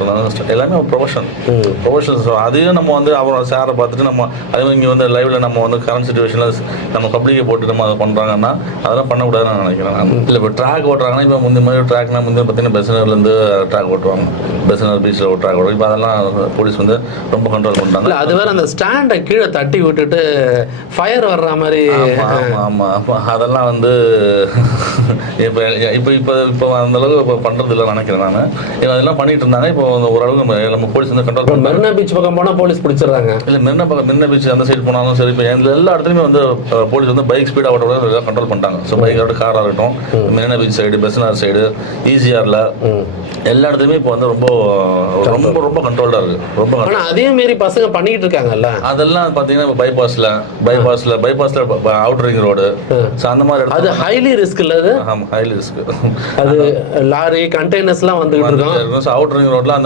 போட்டுருந்தாங்க. எல்லாமே ப்ரொஃபஷனல். அதையும் நம்ம வந்து அப்புறம் சேரை பார்த்துட்டு நம்ம அதே மாதிரி இங்கே வந்து லைவ்ல நம்ம வந்து கரண்ட் சுச்சுவேஷனில் நம்ம பப்ளிக்கை போட்டு நம்ம அதை பண்ணுறாங்கன்னா அதெல்லாம் பண்ணக்கூடாதுன்னு நான் நினைக்கிறேன். இல்லை இப்போ ட்ராக் ஓட்டுறாங்கன்னா இப்போ முந்தைய மாதிரி ட்ராக்னா முந்தைய பார்த்தீங்கன்னா பெசனர்லேருந்து ட்ராக் ஓட்டுவாங்க, பெசனர் பீச்சில் ஒரு ட்ராக் ஓட்டுவாங்க. இப்போ அதெல்லாம் போலீஸ் வந்து ரொம்ப கண்ட்ரோல் பண்ணிட்டாங்க. அது வேற அந்த ஸ்டாண்டை கீழே தட்டி விட்டுட்டு ஃபயர் வர்ற மாதிரி. ஆமாம் அதெல்லாம் வந்து இப்போ இப்போ இப்போ இப்போ அந்த அளவுக்கு இப்போ பண்ணுறது இல்லைன்னு நினைக்கிறேன் நான். அதெல்லாம் பண்ணிட்டு இருந்தாங்க. இப்போ ஓரளவுக்கு நம்ம போலீஸ் வந்து கண்ட்ரோல் பண்ணுறாங்க. மெரினா பீச் பக்கம் போனால் போலீஸ் பிடிச்சிடுறாங்க. இல்லை மெரினா பீச் அந்த சைடு போனாலும் சரி, இப்போ எல்லா இடத்துலையுமே வந்து போலீஸ் வந்து பைக் ஸ்பீடாக ஓட்ட கண்ட்ரோல் பண்ணிட்டாங்க. ஸோ பைக்காக காராக இருக்கட்டும், மெரினா பீச் சைடு, பெசனார் சைடு, ஈசிஆரில் எல்லா இடத்துலையுமே இப்போ வந்து ரொம்ப ரொம்ப ரொம்ப கண்ட்ரோல்டாக இருக்குது. ரொம்ப. ஆனால் அதே மாரி பசங்க பண்ணிக்கிட்டு இருக்காங்கல்ல. அதெல்லாம் பார்த்தீங்கன்னா இப்போ பைபாஸில் அவுட்டர் ரிங் ரோடு, ஸோ அந்த மாதிரி இடத்துல அது ஹைலி ரிஸ்க் இல்லை. அது ஹைலி ரிஸ்க். அது லாரி கண்டெய்னர்ஸ்லாம் வந்துகிட்டு இருக்கோம். அவுட்டர் ரிங் ரோட்ல